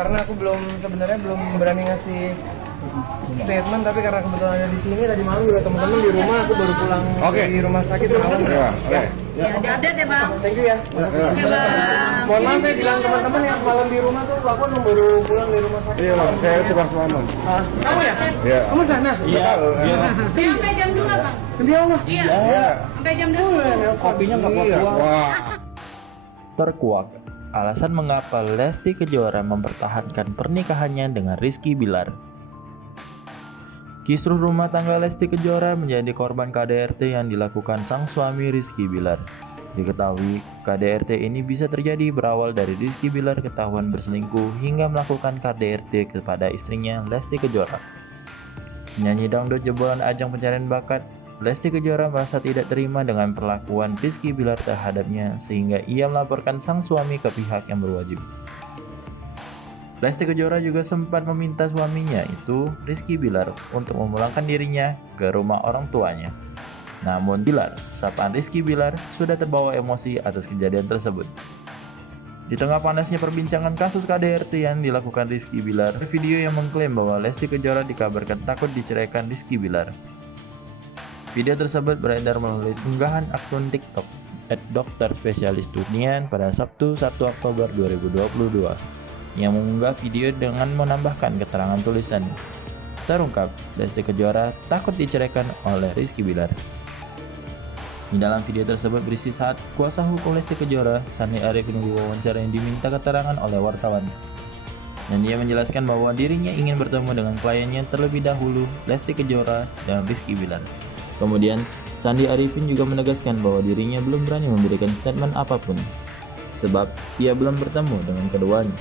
karena aku sebenarnya belum berani ngasih statement, tapi karena kebetulan ada di sini tadi malam juga teman-teman di rumah, aku baru pulang dari rumah sakit malam. Ya, diupdate ya bang. Thank you ya. Oke bang. Mohon maaf ya bilang teman-teman yang semalam di rumah tuh aku baru pulang dari rumah sakit. Iya bang, saya tukang selamat. Kamu ya? Iya. Kamu sana? Iya. Sampai jam 2 bang. Demi Allah. Iya. Sampai jam 2. Kopinya nggak kuat. Wah. Terkuak, alasan mengapa Lesti Kejora mempertahankan pernikahannya dengan Rizky Bilar. Kisruh rumah tangga Lesti Kejora menjadi korban KDRT yang dilakukan sang suami Rizky Bilar. Diketahui, KDRT ini bisa terjadi berawal dari Rizky Bilar ketahuan berselingkuh hingga melakukan KDRT kepada istrinya Lesti Kejora. Penyanyi dangdut jebolan ajang pencarian bakat, Lesti Kejora merasa tidak terima dengan perlakuan Rizky Bilar terhadapnya sehingga ia melaporkan sang suami ke pihak yang berwajib. Lesti Kejora juga sempat meminta suaminya itu, Rizky Bilar, untuk memulangkan dirinya ke rumah orang tuanya. Namun Bilar, sapaan Rizky Bilar, sudah terbawa emosi atas kejadian tersebut. Di tengah panasnya perbincangan kasus KDRT yang dilakukan Rizky Bilar, ada video yang mengklaim bahwa Lesti Kejora dikabarkan takut diceraikan Rizky Bilar. Video tersebut beredar melalui unggahan akun TikTok @dokterspesialistunian pada Sabtu 1 Oktober 2022 yang mengunggah video dengan menambahkan keterangan tulisan, terungkap Lesti Kejora takut diceraikan oleh Rizky Bilar. Di dalam video tersebut berisi saat kuasa hukum Lesti Kejora, Sandi Arief, menunggu wawancara yang diminta keterangan oleh wartawan. Dan dia menjelaskan bahwa dirinya ingin bertemu dengan kliennya terlebih dahulu, Lesti Kejora dan Rizky Bilar. Kemudian, Sandi Arifin juga menegaskan bahwa dirinya belum berani memberikan statement apapun, sebab ia belum bertemu dengan keduanya.